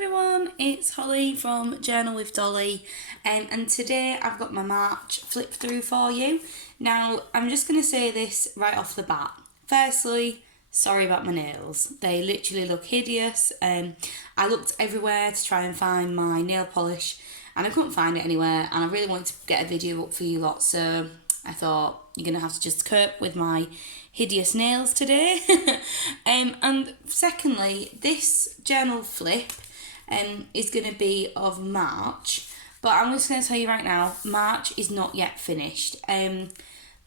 everyone, it's Holly from Journal with Dolly, and today I've got my March flip through for you. Now, I'm just going to say this right off the bat. Firstly, sorry about my nails. They literally look hideous. I looked everywhere to try and find my nail polish and I couldn't find it anywhere, and I really wanted to get a video up for you lot, so I thought you're going to have to just cope with my hideous nails today. And secondly, this journal flip is going to be of March, but I'm just going to tell you right now, March is not yet finished. The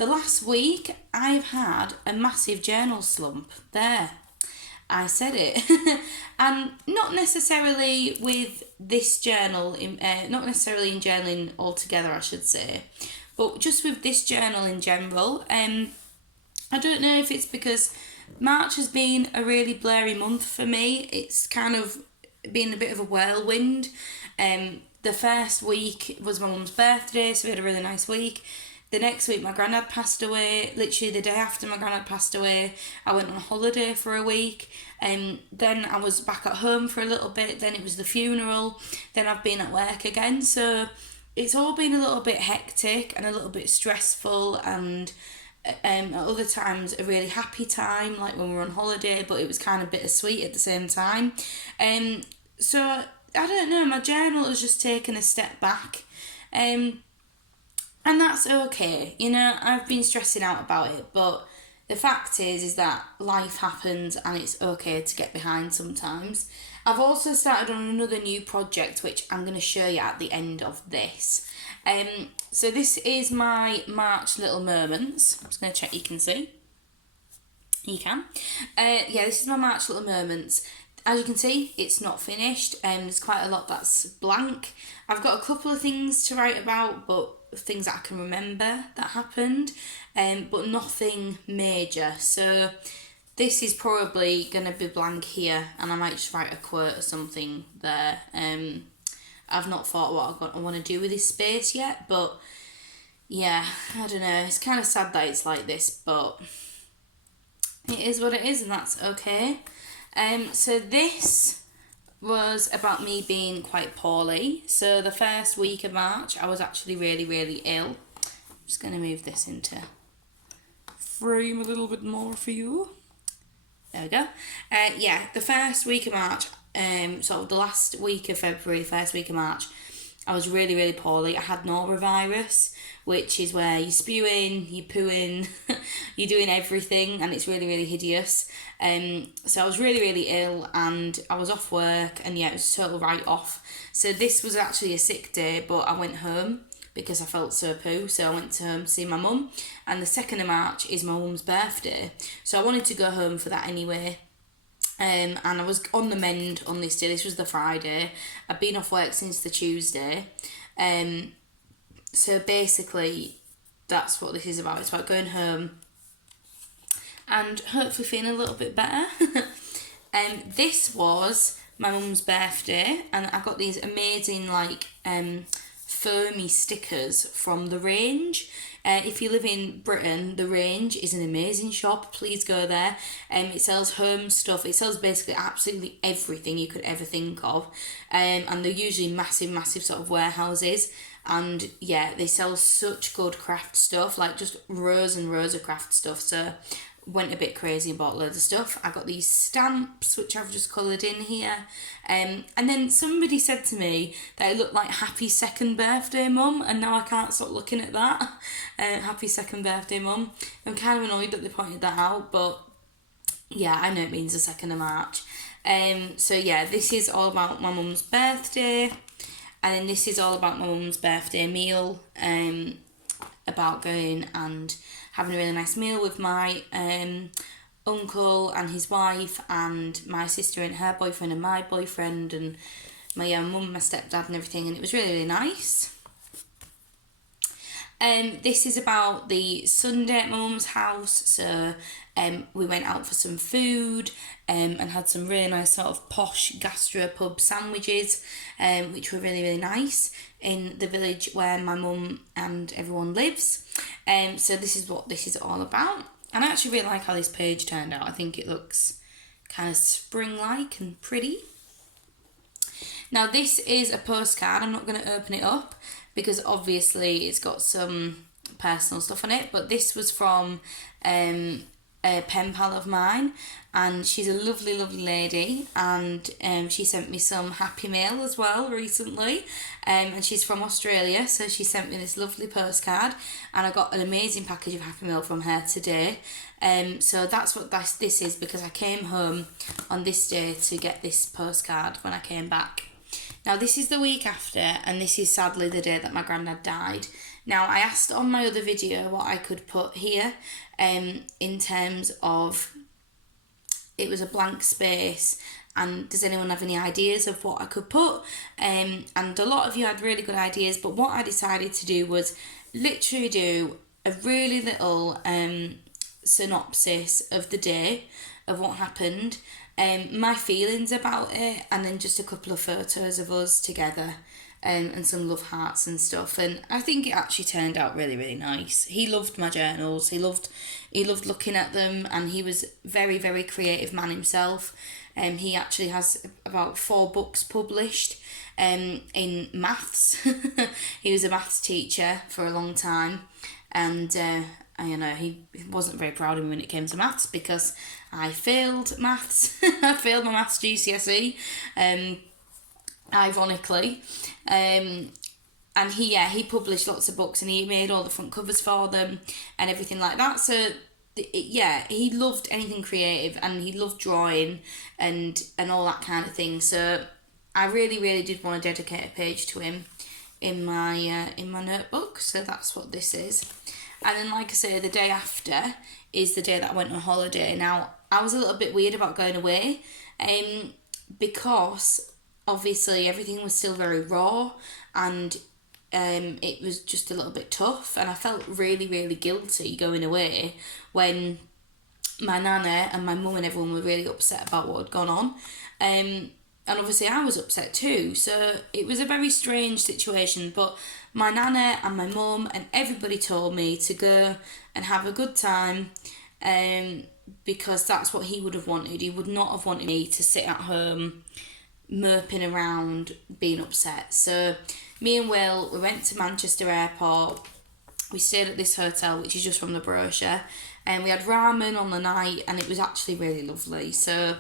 last week I've had a massive journal slump. There, I said it. And not necessarily with this journal, not necessarily in journaling altogether, I should say, but just with this journal in general. I don't know if it's because March has been a really blurry month for me. It's kind of been a bit of a whirlwind. The first week was my mum's birthday, so we had a really nice week. The next week my granddad passed away. Literally the day after my granddad passed away, I went on holiday for a week. Then I was back at home for a little bit. Then it was the funeral. Then I've been at work again. So it's all been a little bit hectic and a little bit stressful, and at other times a really happy time, like when we were on holiday, but it was kind of bittersweet at the same time. So I don't know, my journal has just taken a step back, and that's okay. You know, I've been stressing out about it, but the fact is that life happens and it's okay to get behind sometimes. I've also started on another new project, which I'm going to show you at the end of this. So this is my March little moments. I'm just going to check you can see. You can. Yeah, this is my March little moments. As you can see, it's not finished. There's quite a lot that's blank. I've got a couple of things to write about, but things that I can remember that happened, but nothing major. So this is probably going to be blank here, and I might just write a quote or something there. I've not thought what I want to do with this space yet, but yeah, I don't know. It's kind of sad that it's like this, but it is what it is, and that's okay. So this was about me being quite poorly. So the first week of March, I was actually really, really ill. I'm just going to move this into frame a little bit more for you. There we go. Yeah, the first week of March, sort of the last week of February, first week of March, I was really, really poorly. I had norovirus, which is where you're spewing, you're pooing, you're doing everything, and it's really, really hideous. So I was really, really ill, and I was off work, and yeah, it was a total write-off. So this was actually a sick day, but I went home because I felt so poo, so I went home to see my mum, and the 2nd of March is my mum's birthday, so I wanted to go home for that anyway. And I was on the mend on this day. This was the Friday. I've been off work since the Tuesday. So basically, that's what this is about. It's about going home and hopefully feeling a little bit better. This was my mum's birthday, and I got these amazing, like, foamy stickers from The Range. If you live in Britain, The Range is an amazing shop. Please go there. It sells home stuff. It sells basically absolutely everything you could ever think of. And they're usually massive, massive sort of warehouses. And yeah, they sell such good craft stuff, like just rows and rows of craft stuff. So went a bit crazy and bought loads of stuff. I got these stamps, which I've just coloured in here. And then somebody said to me that it looked like happy 2nd birthday mum, and now I can't stop looking at that. Happy 2nd birthday mum. I'm kind of annoyed that they pointed that out, but yeah, I know it means the 2nd of March. So yeah, this is all about my mum's birthday, and then this is all about my mum's birthday meal, about going and having a really nice meal with my uncle and his wife, and my sister and her boyfriend, and my boyfriend, and my mum, my stepdad and everything, and it was really, really nice. This is about the Sunday at my mum's house. So we went out for some food and had some really nice sort of posh gastropub sandwiches, which were really, really nice in the village where my mum and everyone lives. So this is what this is all about. And I actually really like how this page turned out. I think it looks kind of spring-like and pretty. Now this is a postcard. I'm not going to open it up because obviously it's got some personal stuff on it, but this was from a pen pal of mine, and she's a lovely lady, and she sent me some Happy Mail as well recently, and she's from Australia, so she sent me this lovely postcard, and I got an amazing package of Happy Mail from her today. So that's what this is, because I came home on this day to get this postcard when I came back. Now this is the week after, and this is sadly the day that my granddad died. Now I asked on my other video what I could put here in terms of, it was a blank space, and does anyone have any ideas of what I could put? And a lot of you had really good ideas, but what I decided to do was literally do a really little synopsis of the day, of what happened, my feelings about it, and then just a couple of photos of us together, and some love hearts and stuff. And I think it actually turned out really nice. He loved my journals. He loved looking at them, and he was very creative man himself. He actually has about 4 books published in maths. He was a maths teacher for a long time, and he wasn't very proud of me when it came to maths, because I failed maths. I failed my maths GCSE, ironically. And he published lots of books, and he made all the front covers for them and everything like that. So he loved anything creative, and he loved drawing and all that kind of thing. So I really did want to dedicate a page to him in my notebook. So that's what this is. And then, like I say, the day after is the day that I went on holiday. Now, I was a little bit weird about going away, because obviously everything was still very raw, and it was just a little bit tough, and I felt really guilty going away when my nana and my mum and everyone were really upset about what had gone on. And obviously I was upset too, so it was a very strange situation. But my nana and my mum and everybody told me to go and have a good time, because that's what he would have wanted. He would not have wanted me to sit at home moping around being upset. So me and Will, we went to Manchester Airport. We stayed at this hotel, which is just from the brochure, and we had ramen on the night, and it was actually really lovely. So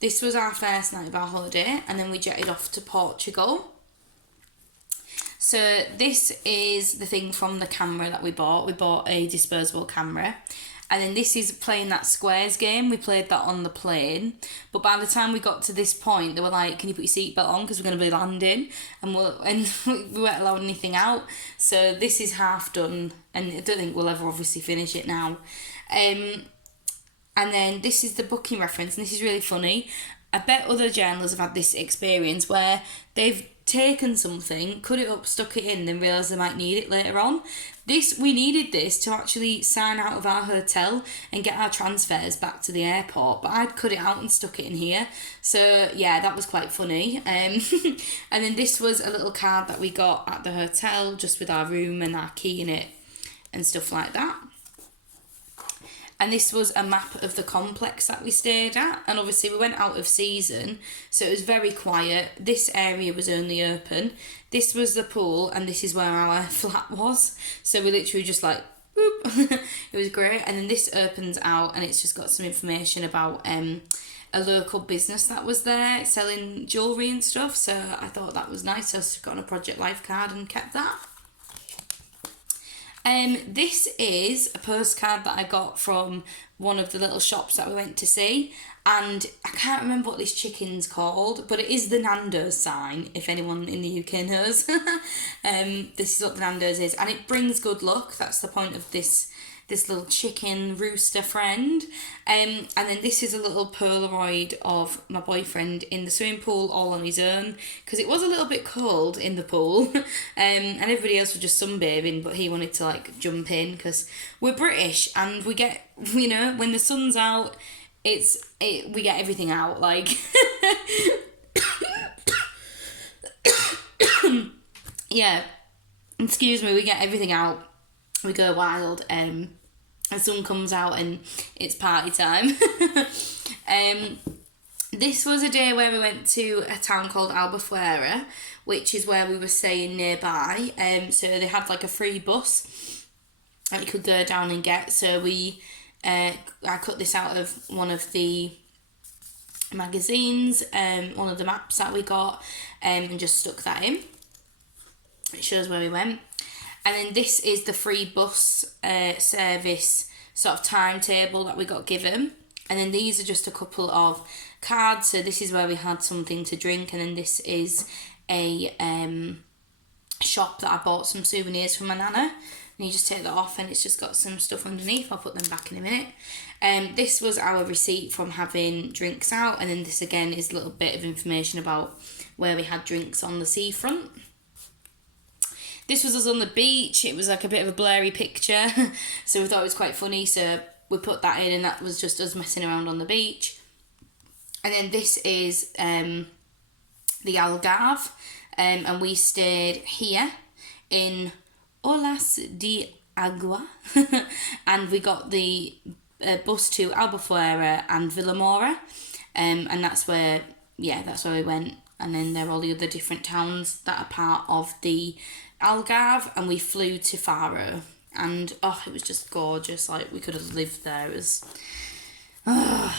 this was our first night of our holiday, and then we jetted off to Portugal. So this is the thing from the camera that we bought. We bought a disposable camera. And then this is playing that squares game. We played that on the plane. But by the time we got to this point, they were like, can you put your seatbelt on? Because we're going to be landing. And we weren't allowed anything out. So this is half done. And I don't think we'll ever obviously finish it now. And then this is the booking reference. And this is really funny. I bet other journalists have had this experience where they've taken something, cut it up, stuck it in, then realised they might need it later on. We needed this to actually sign out of our hotel and get our transfers back to the airport, but I'd cut it out and stuck it in here. So yeah, that was quite funny. And then this was a little card that we got at the hotel, just with our room and our key in it and stuff like that. And this was a map of the complex that we stayed at. And obviously we went out of season, so it was very quiet. This area was only open. This was the pool, and this is where our flat was. So we literally just like, boop. It was great. And then this opens out, and it's just got some information about a local business that was there selling jewellery and stuff. So I thought that was nice. So I got on a Project Life card and kept that. This is a postcard that I got from one of the little shops that we went to see, and I can't remember what this chicken's called, but it is the Nando's sign, if anyone in the UK knows. This is what the Nando's is, and it brings good luck. That's the point of this little chicken rooster friend. And then this is a little Polaroid of my boyfriend in the swimming pool all on his own, because it was a little bit cold in the pool. And everybody else was just sunbathing, but he wanted to like jump in, because we're British and we get, you know, when the sun's out, we get everything out, like. Yeah, excuse me, we get everything out. We go wild, and the sun comes out and it's party time. This was a day where we went to a town called Albufeira, which is where we were staying nearby. So they had like a free bus that you could go down and get. So I cut this out of one of the magazines, one of the maps that we got, and just stuck that in. It shows where we went. And then this is the free bus service sort of timetable that we got given. And then these are just a couple of cards. So this is where we had something to drink, and then this is a shop that I bought some souvenirs from my nana. And you just take that off and it's just got some stuff underneath. I'll put them back in a minute. This was our receipt from having drinks out, and then this again is a little bit of information about where we had drinks on the seafront. This was us on the beach. It was like a bit of a blurry picture, so we thought it was quite funny, so we put that in, and that was just us messing around on the beach. And then this is the Algarve, and we stayed here in Olas de Agua, and we got the bus to Albufeira and Villamora, and that's where we went. And then there are all the other different towns that are part of the Algarve, and we flew to Faro, and it was just gorgeous. Like, we could have lived there. It was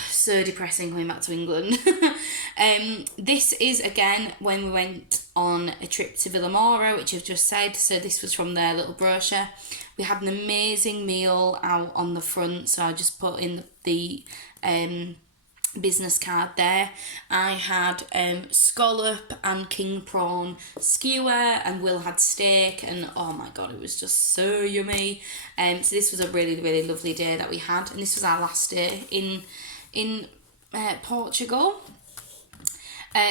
so depressing coming back to England. This is again when we went on a trip to Villamora, which I've just said. So this was from their little brochure. We had an amazing meal out on the front, so I just put in the business card there. I had scallop and king prawn skewer, and Will had steak, and oh my god, it was just so yummy. So this was a really, really lovely day that we had, and this was our last day in Portugal.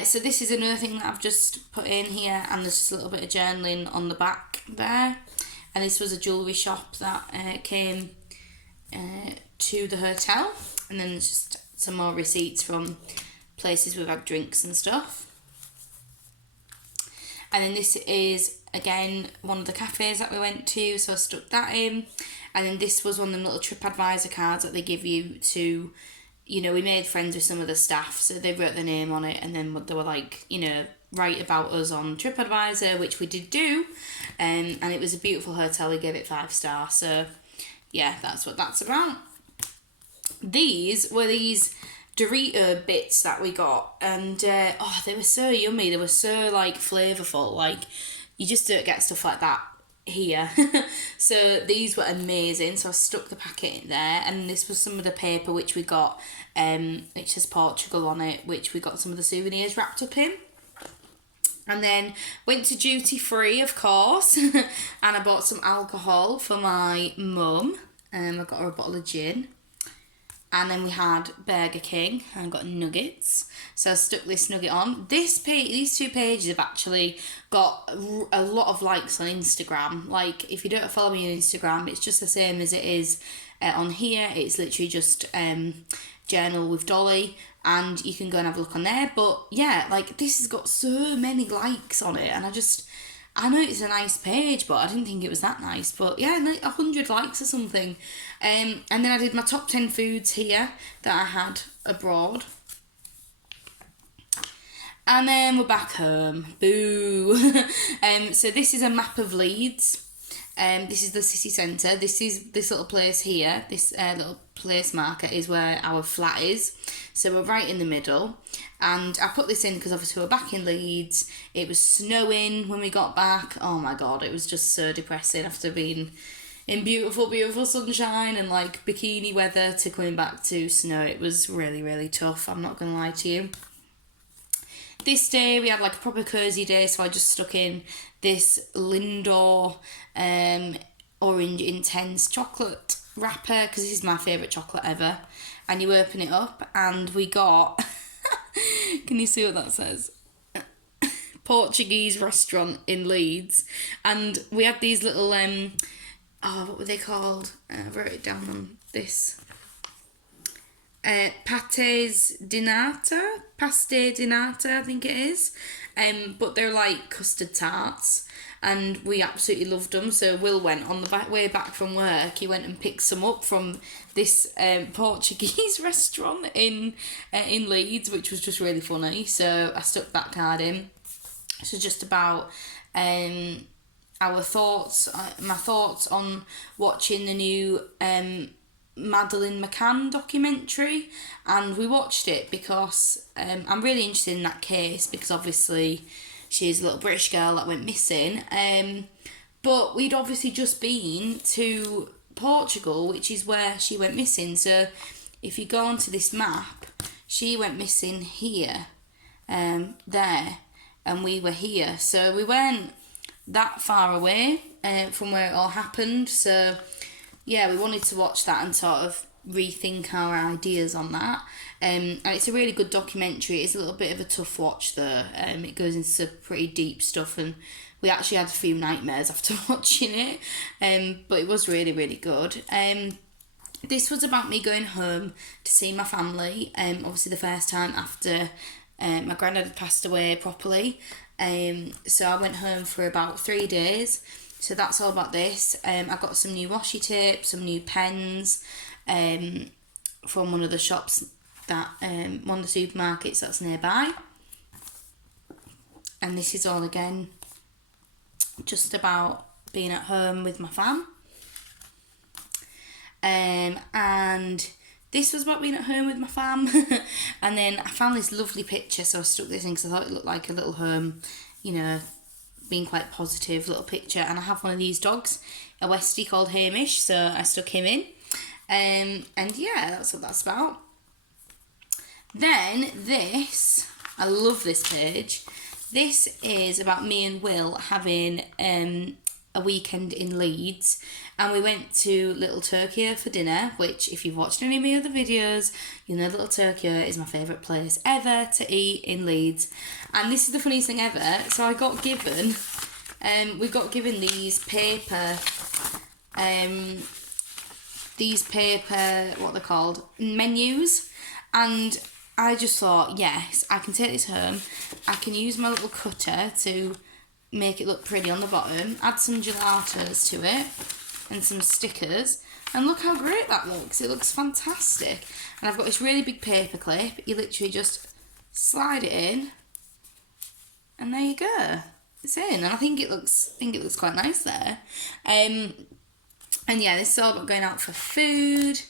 So this is another thing that I've just put in here, and there's just a little bit of journaling on the back there. And this was a jewellery shop that came to the hotel, and then there's just some more receipts from places we've had drinks and stuff. And then this is again one of the cafes that we went to, so I stuck that in. And then this was one of them little TripAdvisor cards that they give you to, we made friends with some of the staff, so they wrote their name on it, and then they were like, write about us on TripAdvisor, which we did do, and it was a beautiful hotel. We gave it 5 stars, so yeah, that's what that's about. These were these Dorito bits that we got, and they were so yummy. They were so like flavourful. Like, you just don't get stuff like that here. So these were amazing. So I stuck the packet in there, and this was some of the paper which we got, which says Portugal on it, which we got some of the souvenirs wrapped up in. And then went to duty free, of course, and I bought some alcohol for my mum. I got her a bottle of gin. And then we had Burger King, and I got nuggets. So I stuck this nugget on. These 2 pages have actually got a lot of likes on Instagram. Like, if you don't follow me on Instagram, it's just the same as it is on here. It's literally just Journal with Dolly, and you can go and have a look on there. But yeah, like, this has got so many likes on it, and I know it's a nice page, but I didn't think it was that nice. But yeah, like 100 likes or something. And then I did my top 10 foods here that I had abroad. And then we're back home. Boo. So this is a map of Leeds. This is the city centre. This is this little place here. This little place marker is where our flat is. So we're right in the middle. And I put this in because obviously we're back in Leeds. It was snowing when we got back. Oh my god, it was just so depressing after being in beautiful, beautiful sunshine and like bikini weather to coming back to snow. It was really, really tough. I'm not going to lie to you. This day we had like a proper cosy day, so I just stuck in this Lindor Orange Intense chocolate wrapper, because this is my favourite chocolate ever. And you open it up, and we got can you see what that says? Portuguese restaurant in Leeds. And we had these little what were they called? I wrote it down on this. Pastéis de nata, I think it is. But they're like custard tarts, and we absolutely loved them. So Will went on the way back from work. He went and picked some up from this Portuguese restaurant in Leeds, which was just really funny. So I stuck that card in. So just about my thoughts on watching the new Madeleine McCann documentary, and we watched it because I'm really interested in that case, because obviously she's a little British girl that went missing, but we'd obviously just been to Portugal, which is where she went missing. So if you go onto this map, she went missing here, there, and we were here, so we weren't that far away from where it all happened. So yeah, we wanted to watch that and sort of rethink our ideas on that. And it's a really good documentary. It's a little bit of a tough watch though. It goes into some pretty deep stuff, and we actually had a few nightmares after watching it. But it was really, really good. This was about me going home to see my family. Obviously the first time after my granddad had passed away properly. So I went home for about 3 days. So that's all about this. I got some new washi tape, some new pens from one of the shops that one of the supermarkets that's nearby. And this is all again just about being at home with my fam. And this was about being at home with my fam. And then I found this lovely picture, so I stuck this in because I thought it looked like a little home, you know, being quite positive little picture. And I have one of these dogs, a Westie called Hamish, so I stuck him in. And yeah, that's what that's about. Then this, I love this page. This is about me and Will having a weekend in Leeds, and we went to Little Turkey for dinner, which if you've watched any of my other videos, you know Little Turkey is my favourite place ever to eat in Leeds. And this is the funniest thing ever. So I got given, we got given these paper, what they're called, menus, and I just thought, yes, I can take this home, I can use my little cutter to make it look pretty on the bottom, add some gelatos to it and some stickers, and look how great that looks. It looks fantastic. And I've got this really big paper clip. You literally just slide it in and there you go, it's in. And I think it looks quite nice there. And yeah, this is all about going out for food.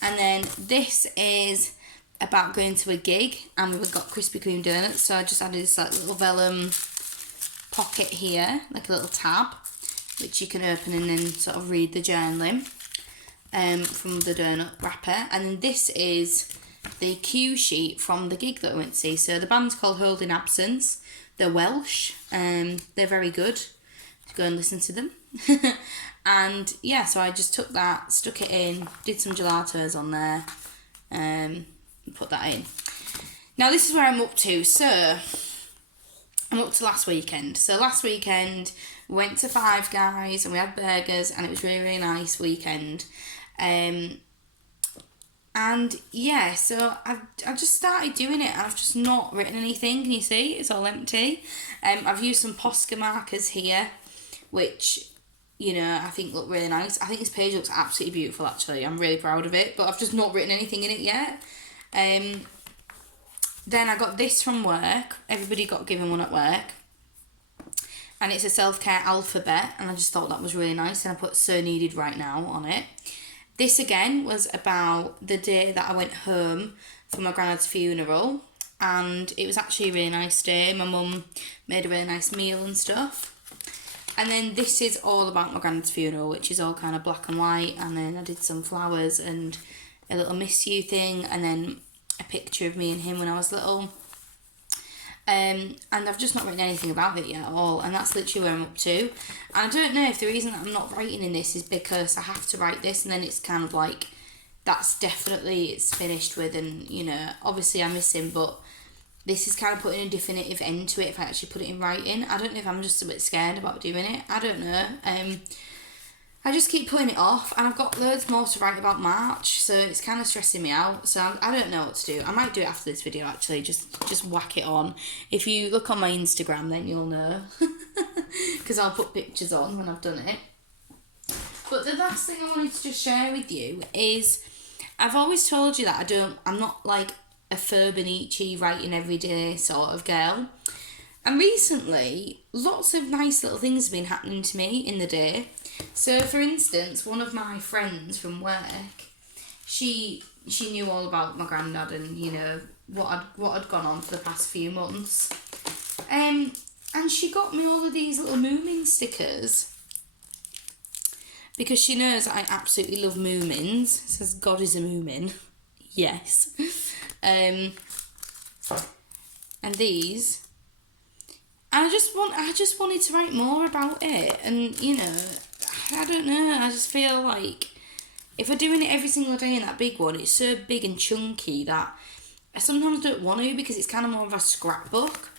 And then this is about going to a gig, and we've got Krispy Kreme donuts, so I just added this like little vellum pocket here, like a little tab, which you can open and then sort of read the journaling from the donut wrapper. And then this is the cue sheet from the gig that I went to see. So the band's called Holding Absence. They're Welsh, they're very good. Go and listen to them. And yeah, so I just took that, stuck it in, did some gelatos on there, and put that in. Now this is where I'm up to. So I'm up to last weekend. So last weekend we went to Five Guys and we had burgers, and it was really, really nice weekend. And yeah, so I've just started doing it, and I've just not written anything. Can you see? It's all empty. I've used some Posca markers here, which, you know, I think look really nice. I think this page looks absolutely beautiful, actually. I'm really proud of it, but I've just not written anything in it yet. Then I got this from work. Everybody got given one at work. And it's a self-care alphabet, and I just thought that was really nice, and I put "so needed right now" on it. This again was about the day that I went home for my granddad's funeral, and it was actually a really nice day. My mum made a really nice meal and stuff. And then this is all about my granddad's funeral, which is all kind of black and white, and then I did some flowers and a little miss you thing, and then a picture of me and him when I was little. And I've just not written anything about it yet at all, and that's literally where I'm up to. And I don't know if the reason that I'm not writing in this is because I have to write this, and then it's kind of like, that's definitely, it's finished with, and, you know, obviously I miss him, but this is kind of putting a definitive end to it if I actually put it in writing. I don't know if I'm just a bit scared about doing it. I don't know. I just keep putting it off, and I've got loads more to write about March, so it's kind of stressing me out. So I don't know what to do. I might do it after this video, actually, just whack it on. If you look on my Instagram, then you'll know, because I'll put pictures on when I've done it. But the last thing I wanted to just share with you is, I've always told you that I'm not like a Furnici writing every day sort of girl. And recently, lots of nice little things have been happening to me in the day. So, for instance, one of my friends from work, she knew all about my granddad and, you know, what had gone on for the past few months. And she got me all of these little Moomin stickers, because she knows I absolutely love Moomins. It says, God is a Moomin. Yes. And these. And I just wanted to write more about it. And, you know, I don't know. I just feel like if I'm doing it every single day in that big one, it's so big and chunky that I sometimes don't want to, because it's kind of more of a scrapbook.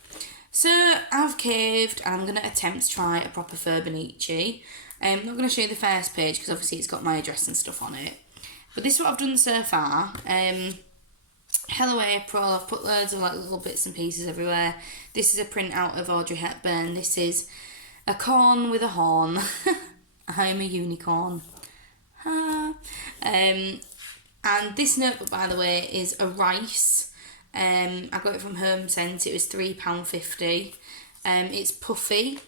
So I've caved, and I'm going to attempt to try a proper Furnici. I'm not going to show you the first page because obviously it's got my address and stuff on it. But this is what I've done so far. Hello April, I've put loads of like little bits and pieces everywhere. This is a print out of Audrey Hepburn. This is a corn with a horn. I'm a unicorn. And this notebook, by the way, is a rice. I got it from Home Sense. It was £3.50. It's puffy,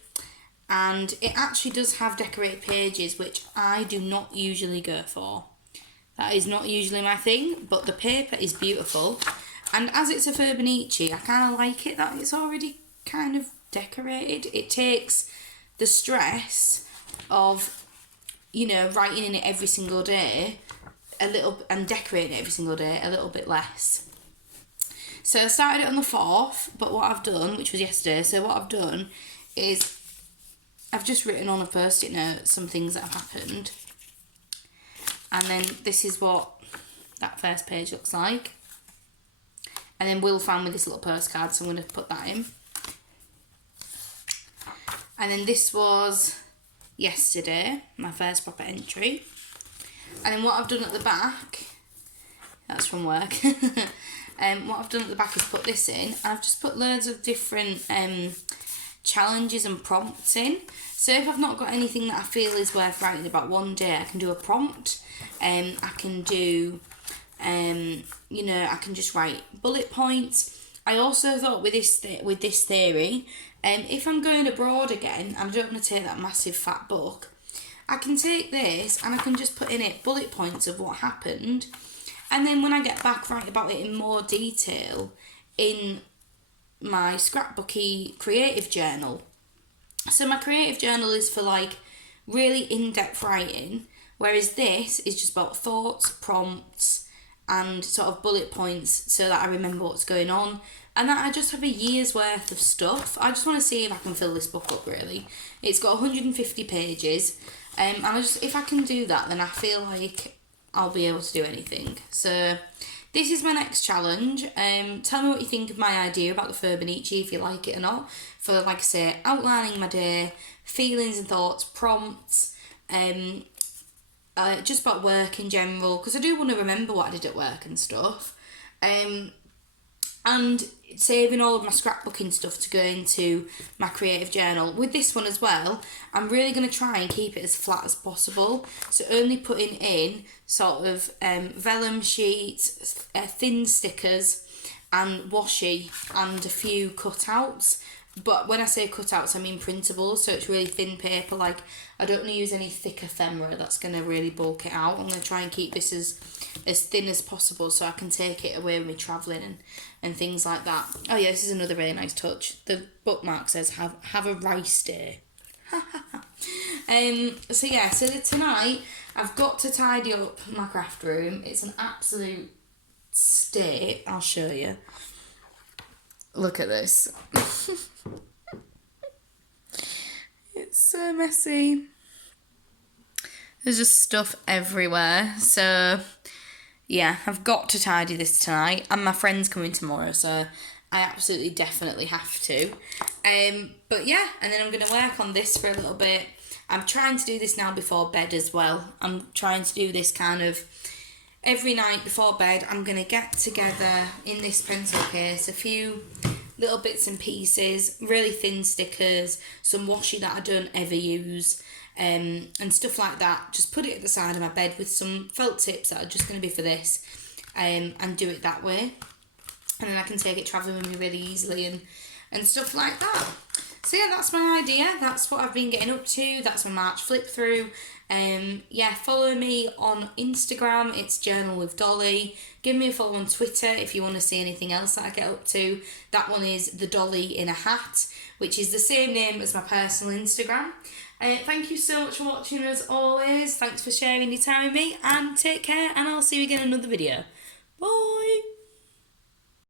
and it actually does have decorated pages, which I do not usually go for. That is not usually my thing, but the paper is beautiful. And as it's a Furnici, I kind of like it that it's already kind of decorated. It takes the stress of, you know, writing in it every single day a little, and decorating it every single day a little bit less. So I started it on the 4th, but what I've done, which was yesterday, so what I've done is I've just written on a post-it note some things that have happened. And then this is what that first page looks like. And then Will found me this little postcard, so I'm going to put that in. And then this was yesterday, my first proper entry. And then what I've done at the back, that's from work. What I've done at the back is put this in. And I've just put loads of different challenges and prompts in. So if I've not got anything that I feel is worth writing about one day, I can do a prompt. I can do, you know, I can just write bullet points. I also thought with this theory, if I'm going abroad again and I don't want to take that massive fat book, I can take this and I can just put in it bullet points of what happened, and then when I get back, write about it in more detail in my scrapbooky creative journal. So my creative journal is for like really in-depth writing, whereas this is just about thoughts, prompts, and sort of bullet points so that I remember what's going on, and that I just have a year's worth of stuff. I just want to see if I can fill this book up, really. It's got 150 pages, and if I can do that, then I feel like I'll be able to do anything. So this is my next challenge. Tell me what you think of my idea about the Furnici, if you like it or not, for, like I say, outlining my day, feelings and thoughts, prompts, just about work in general, because I do want to remember what I did at work and stuff, and saving all of my scrapbooking stuff to go into my creative journal. With this one as well, I'm really going to try and keep it as flat as possible, so only putting in sort of vellum sheets, thin stickers and washi, and a few cutouts. But when I say cutouts, I mean printables, so it's really thin paper. Like, I don't want to use any thick ephemera, that's going to really bulk it out. I'm going to try and keep this as thin as possible so I can take it away when we're travelling and things like that. Oh yeah, this is another really nice touch. The bookmark says, have a rice day. So yeah, so tonight I've got to tidy up my craft room. It's an absolute state. I'll show you. Look at this. It's so messy. There's just stuff everywhere. So yeah, I've got to tidy this tonight, and my friend's coming tomorrow, so I absolutely definitely have to. But yeah, and then I'm going to work on this for a little bit. I'm trying to do this now before bed as well. I'm trying to do this kind of every night before bed. I'm going to get together in this pencil case a few little bits and pieces, really thin stickers, some washi that I don't ever use, and stuff like that. Just put it at the side of my bed with some felt tips that are just going to be for this, and do it that way. And then I can take it travelling with me really easily and stuff like that. So yeah, that's my idea. That's what I've been getting up to. That's my March flip through. Yeah, follow me on Instagram. It's Journal with Dolly. Give me a follow on Twitter if you want to see anything else that I get up to. That one is the Dolly in a Hat, which is the same name as my personal Instagram. Thank you so much for watching as always. Thanks for sharing your time with me, and take care, and I'll see you again in another video. Bye.